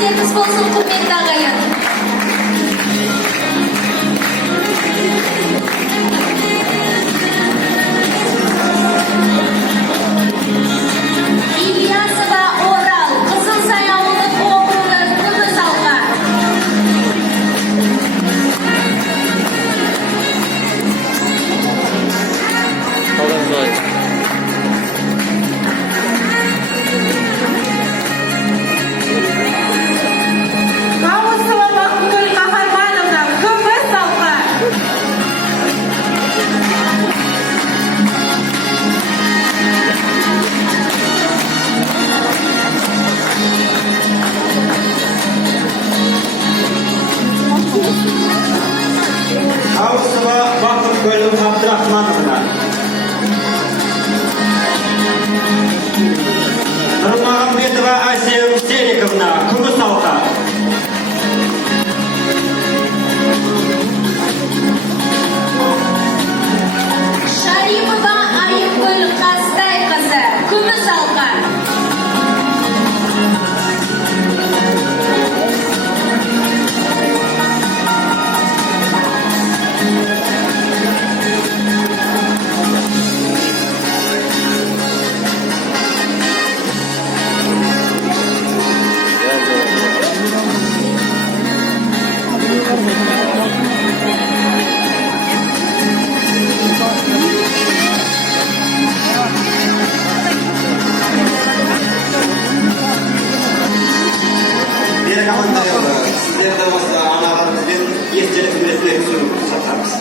esleriniz bolsun kurmetli ağayın. İlyasova Oral, Kızılsay Ауылдық округы күміс алқа. Гаусова Бақытгүл Қаһармановна, күміс алқа. Гаусова Бақытгүл Абдрахмановна. Нұрмағамбетова Әсем Сериковна, күміс алқа. Шарипова Айымгүл Қазтайқызы, күміс алқа. Берік амантайұлы, сіздерді осы аналарымызбен естелік мерекелерін сүріп жатамыз.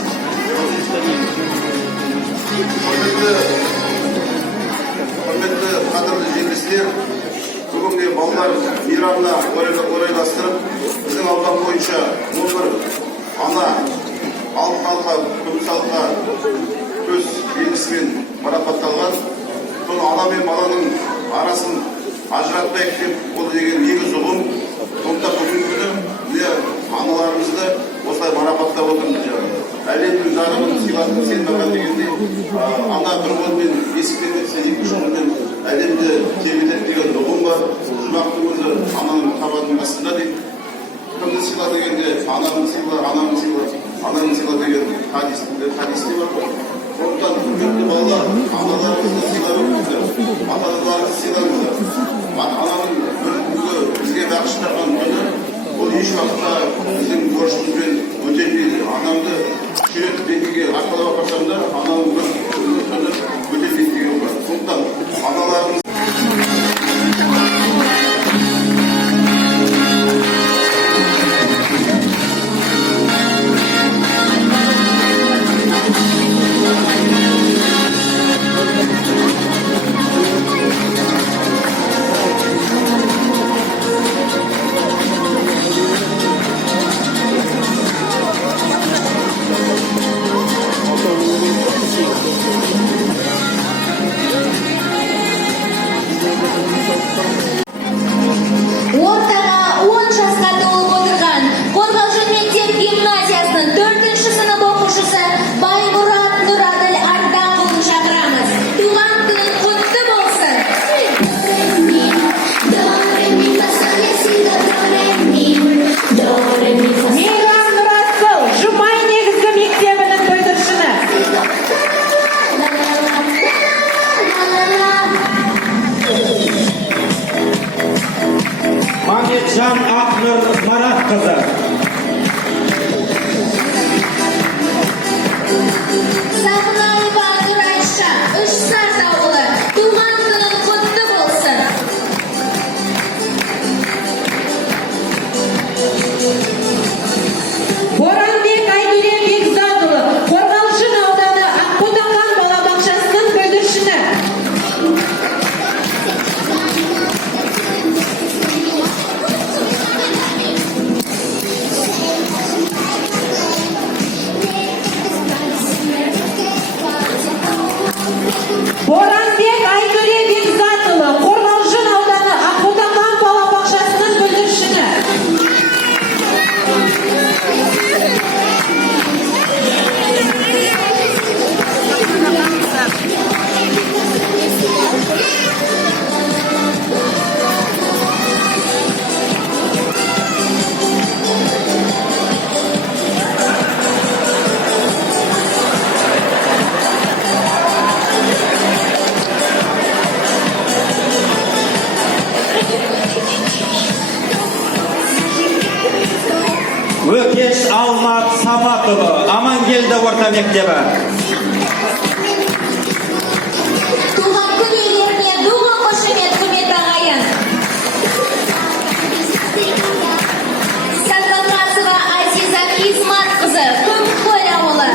Құрметті қадірлі жерлестер, бүгінгі балалар мейрамына орайластырып, біздің аудан бойынша 11 ана алтын алқа, күміс алқа көз белгісімен марапатталған. Сол ана мен баланың арасын ажыратпайық деп, ол деген негіз ұғым. Сондықтан бүгінгі күні аналарымызды осылай марапаттап отырмыз. Әлемнің жарығын сыйлатып сен маған дегендей, ана бір қолмен есіктен кетсе, екі қолмен әлемді тербетеді деген ұғым бар. Жұмақтың өзі ананың табанының астында дейді. Кімді сыйла дегенде ананың сыйла, ананың сыйла деген хадисте бар. Сондықтан құрметті балалар, аналарымызды сыйлап өтіңіздер, ата-аналарыңызды сыйлаңыздар. Ананың бір күнгі бізге бағыштаған күні, ол еш уақытта біздің борышымызбен өтелмейді. Анамды шүрет бетіге арқалап апарсам да, ананың бір күні өтелмейді деген бар. Сондықтан аналарымыз Ортаға 10 жасқа толып отырған Қорғалжын мектеп гимназиясының 4-ші сынып оқушысы Баймұрат Нұраділ Ардақұлын шақырамыз. Туған күнің құтты болсын. Мейрам Нұрасыл, Жұмай негізгі мектебінің бүлдіршіні. Мамеджан Ақнұр Маратқызы. Сағынаева Нұрайша, Үшсарт ауылы. Туған күнің құтты болсын. Боранбек Айгерен Бекзатұлы, Қорғалжын ауданы Ақботақан балабақшасының бүлдіршіні. Өкеш Алмат Саматұлы, Амангелді орта мектебі. Туған күн иелеріне дуға қошемет құрметті ағайын. Сатпатрасова Азиза Хизматқызы, Көмкөл ауылы.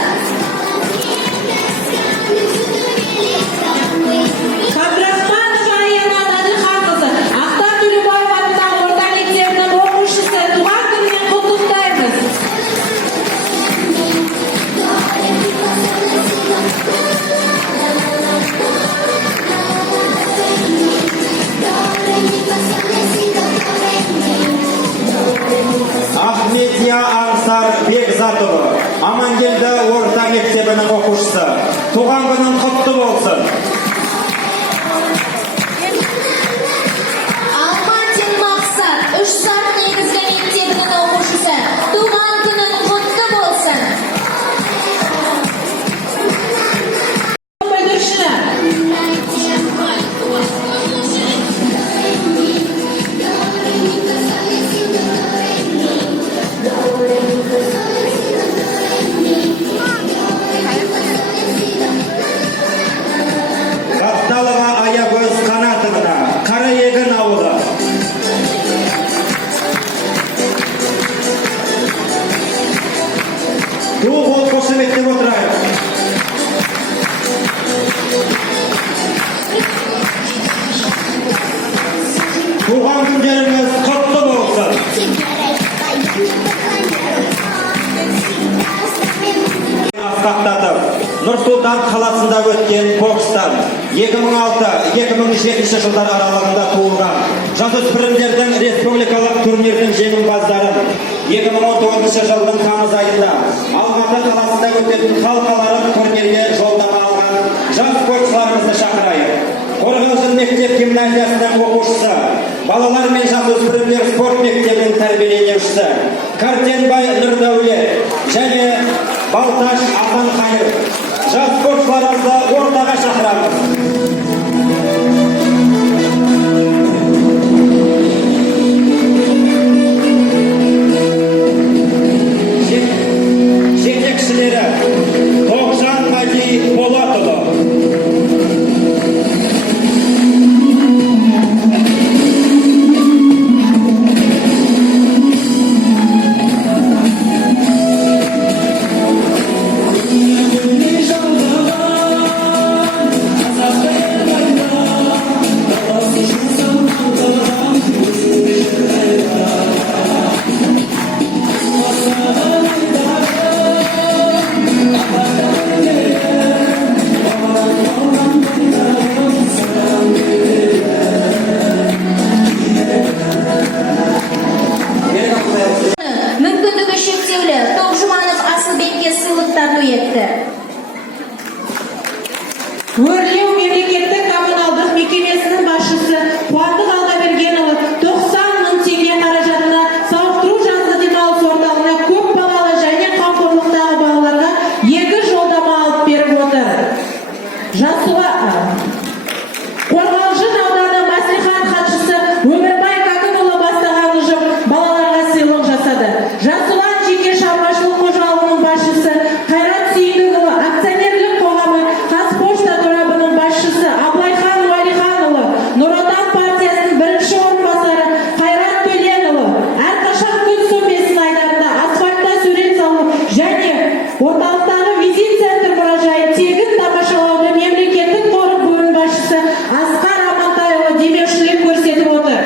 Абдрахманова Аяна Надырханқызы, Ақтар Төлебаев атындағы орта мектебінің оқушысы, туған күнімен құттықтаймыз. Ахметия Аңсар Бекзатұлы, Амангелді орта мектебінің оқушысы. Туған күнің құтты болсын. Алматин Мақсат, 3 сарт негізгі мектебінің оқушысы. Туған күнің құтты болсын. Бүлдіршіні. Қапталова Аягөз Қанатовна, Қараегін ауылы. Туы қол қошеметтеп отырайық. Туған күндеріңіз құтты болсын. Асқақтатып, Нұр-Сұлтан қаласында өткен бокстан 2006-2007 жылдар аралығында туылған жасөспірімдердің республикалық турнирдің жеңімпаздарын 2019 жылдың тамыз айында Алматы қаласында өтетін халықаралық турнирге жолдама алған жас спортшыларымызды шақырайық. Қорғалжын мектеп гимназиясының оқушысы, балалар мен жасөспірімдер спорт мектебінің тәрбиеленушісі Картенбай Нұрдәулет және Балташ Асанқайыр. Жас спортшыларымызды ортаға шақырамыз. Жетекшілері Тоғжан Мәди Болатұлы. Мүмкіндігі шектеулі Тоқжұманов Асылбекке сыйлықтар етті. Өрлеу мемлекеттік коммуналдық мекемесінің басшысы Қуандық Алдабергенұлы 90 мың теңге қаражатына сауықтыру жазғы демалыс орталығына көп балалы және қамқорлықтағы балаларға 2 жолдама алып беріп отыр. Қорғалжын ауданы мәслихат хатшысы Өмірбай Кәкімұлы бастаған ұжым балаларға сыйлық жасады. Жасұлан жеке шаруашылық қожалығының басшысы Қайрат Сүйіндікұлы, акционерлік қоғамы Қазпошта торабының басшысы Абылайхан Уәлиханұлы, Нұр Отан партиясының бірінші орынбасары Қайрат Төленұлы, әрқашан күн сөнбесін айларында асфальтта сурет салу және орталықтағы визит центр мұражайын тегін тамашалауды мемлекеттік қоры бөлім басшысы Асқар Амантайұлы демеушілік көрсетіп отыр.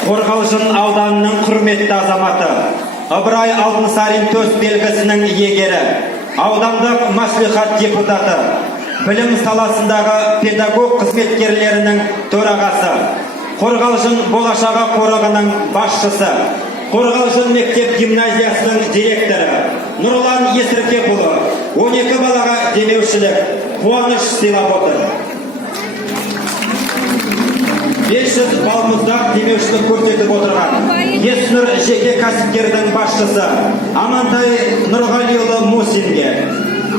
Қорғалжын ауданының құрметті азаматы, Ыбырай Алтынсарин төс белгісінің иегері, аудандық мәслихат депутаты, білім саласындағы педагог қызметкерлерінің төрағасы, Қорғалжын болашағы қорығының басшысы, Қорғалжын мектеп гимназиясының директоры Нұрлан Есіркепұлы 12 балаға демеушілік, қуаныш сыйлап отыр. 500 балмұздақ демеушілік көрсетіп отырған Еснұр жеке кәсіпкердің басшысы Амантай Нұрғалиұлы Мусинге,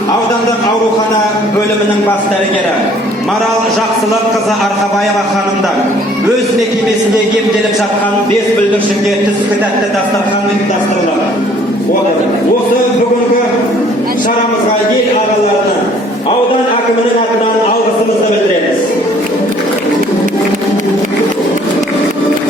аудандық аурухана бөлімінің бас дәрігері Марал Жақсылық қызы Арқабаева ханымдан өз мекемесінде емделіп жатқан 5 бүлдіршінге түскі тәтті дастархан ұйымдастырылды. Осы бүгінгі шарамызға ел ағаларына аудан әкімінің атынан алғысымызды білдіреміз.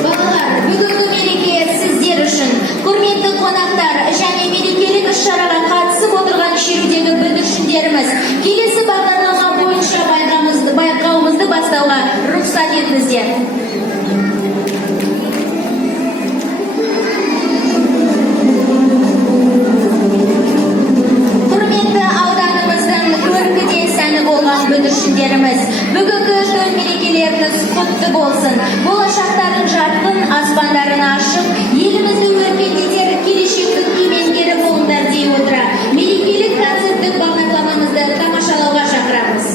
Балалар, бүгінгі мереке сіздер үшін, құрметті қонақтар және мерекелік іс-шараға қатысып отырған шерудегі бүлдіршіндеріміз, келесі бағдарлама бойынша байқауымызды бастауға рұқсат етіңіздер. Құрметті ауданымыздың көркіде сәні болған бүлдіршіндеріміз, бүгінгі төл мерекелеріңіз құтты болсын. Болашақтардың жарқын аспандарын ашып, елімізді өркендетер келешектің кемеңгері болыңдар дей отыра, мерекелік концерттік бағдарламамызды тамашалауға шақырамыз.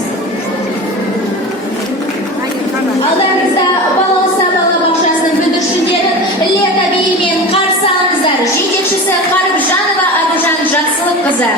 Алдарыңызда Балауса балабақшасының бүлдіршіндерін Лена биімен қарсы алыңыздар. Жетекшісі Қарымжанова Абыжан Жақсылық қызы.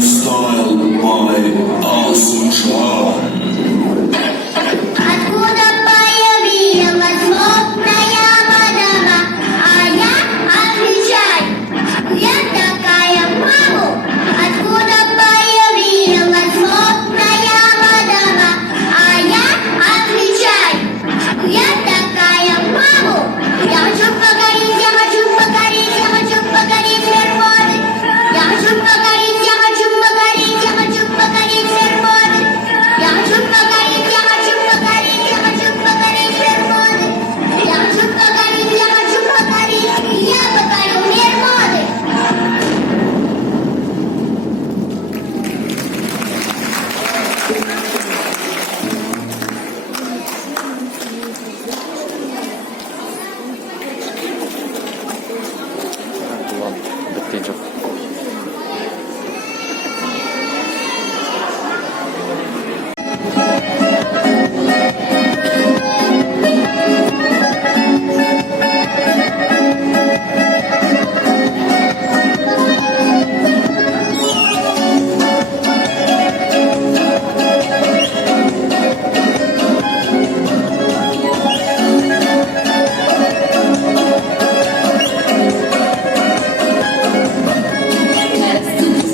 New Style by Asunchan. Откуда появилась модная мадама? А я отвечаю, я такая маму. Откуда появилась модная мадама? А я отвечаю, я такая маму. Я хочу покорить, я хочу покорить, я хочу покорить мир моды. Я хочу покорить, я хочу покорить, я хочу покорить мир моды. Я хочу покорить, я хочу покорить, я хочу покорить мир моды. Я хочу покорить, я хочу покорить, я покорю мир моды. біткен жоқ.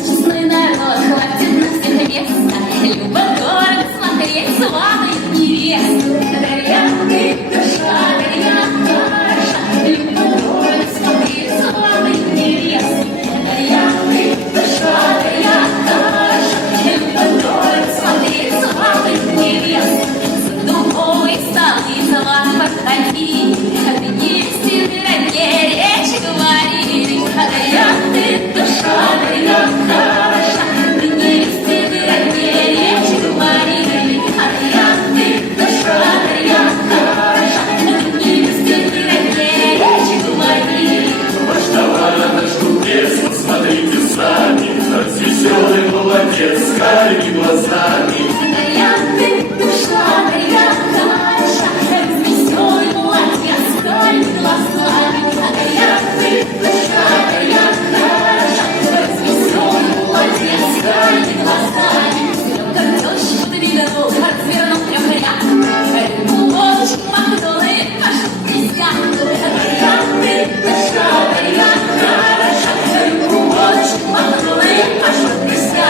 Честной народ, хватит на всех места. Любят город смотреть славных невест. Горят душа, горят наша. Любят город смотреть славных невест. Горят душа, горят наша. Любят город смотреть славных невест. За дубовой столы золото ходили, об невесте дорогие речи говорили. Горят душа, горят наша. Об невесте дорогие речи говорили. Горят душа, горят наша. Об невесте дорогие речи говорили. Баштовала наш купец, посмотрите сами, развеселый молодец с карими глазами. Горят душа, горят наша. Веселый молодец с карими глазами. Горят душа, горят наша. Веселый молодец с карими глазами. Как дождь под видом развернул трех ряд. Лодочку махнули, машут нельзя. Горят душа, горят наша. Лодочку махнули, машут нельзя.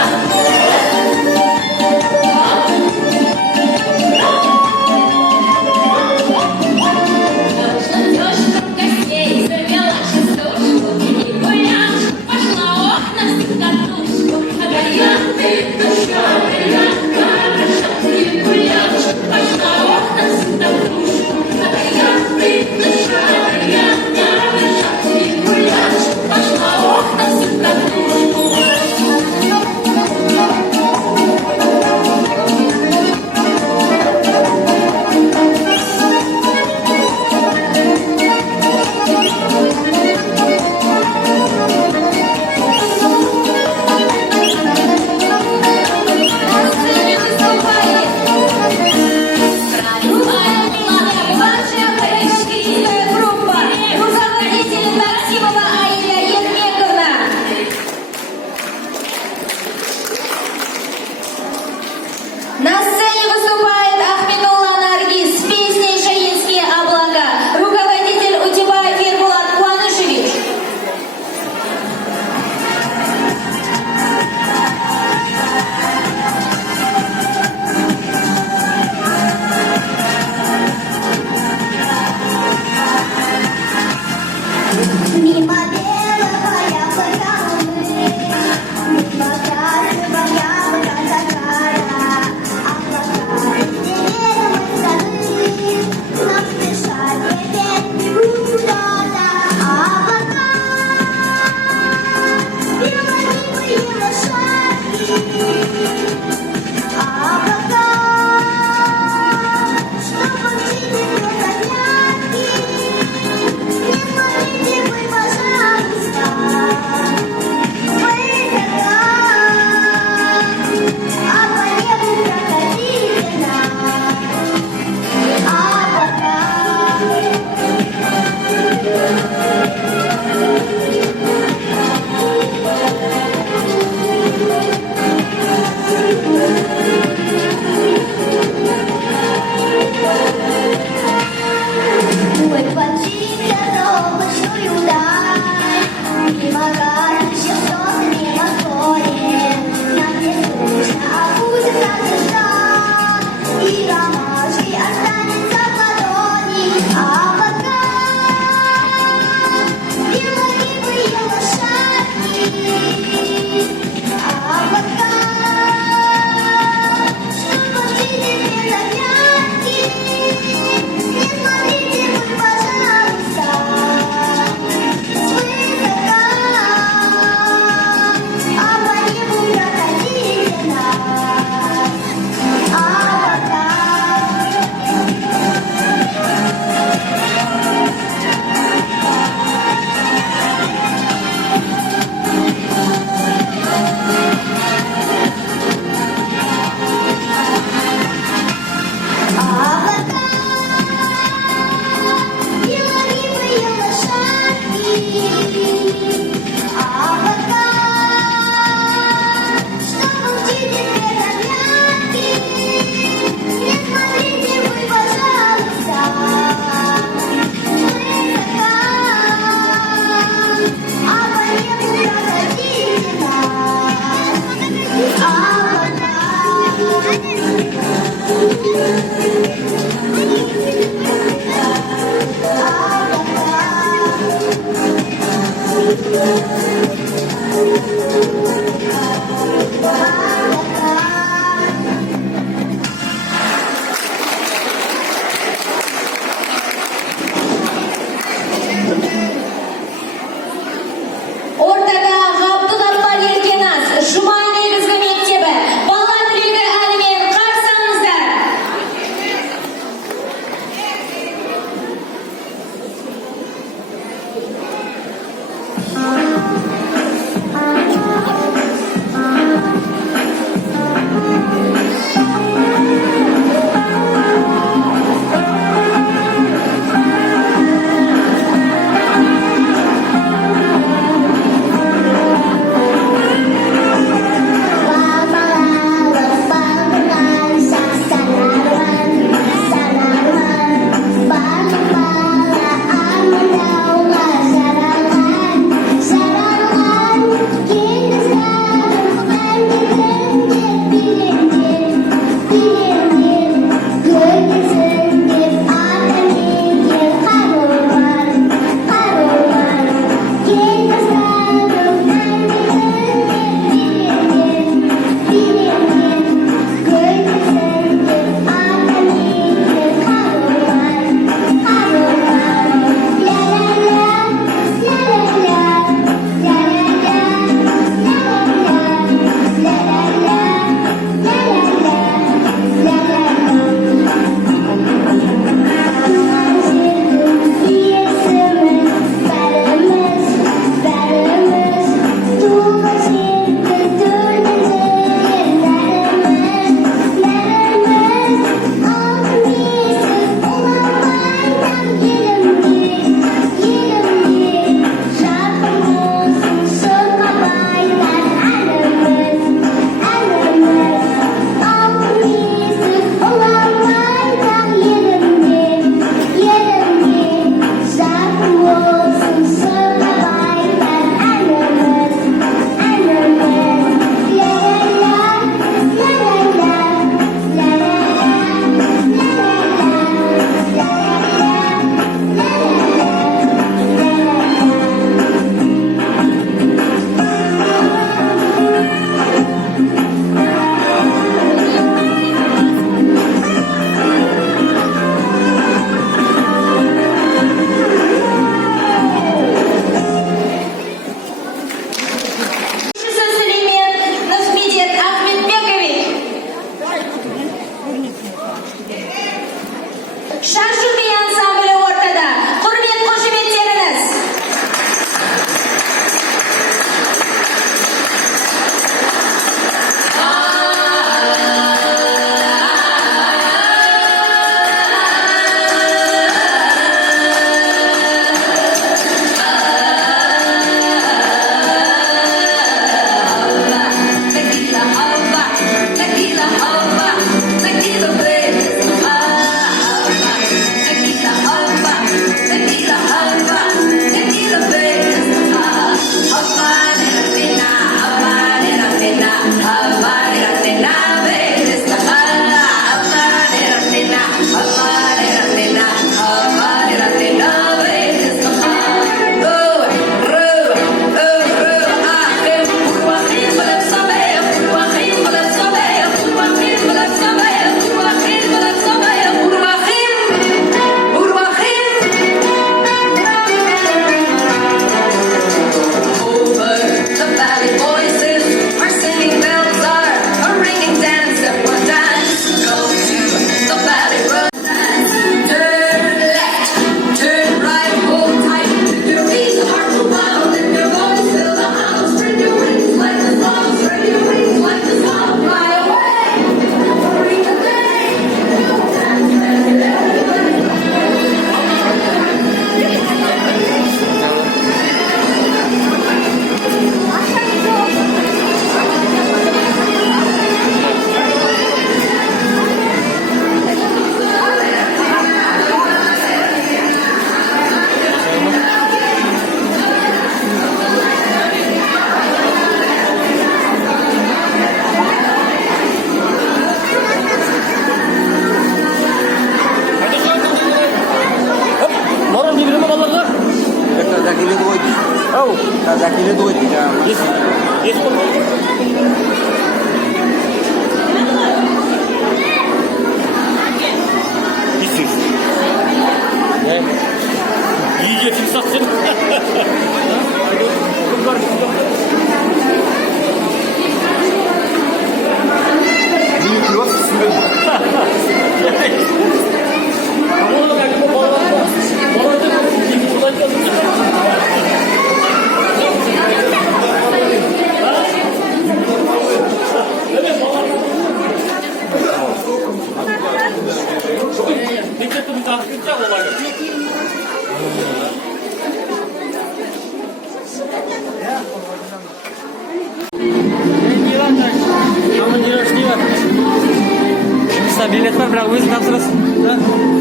бірақ өзің тапсырасың.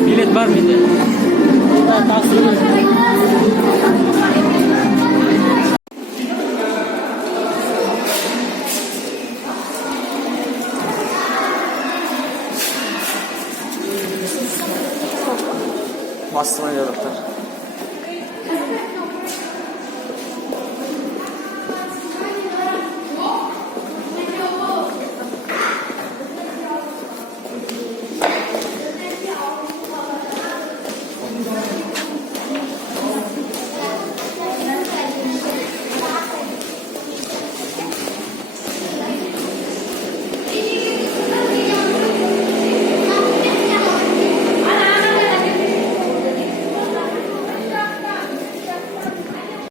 Билет бар менде. Тапсыру керек. Bastırma yarattı.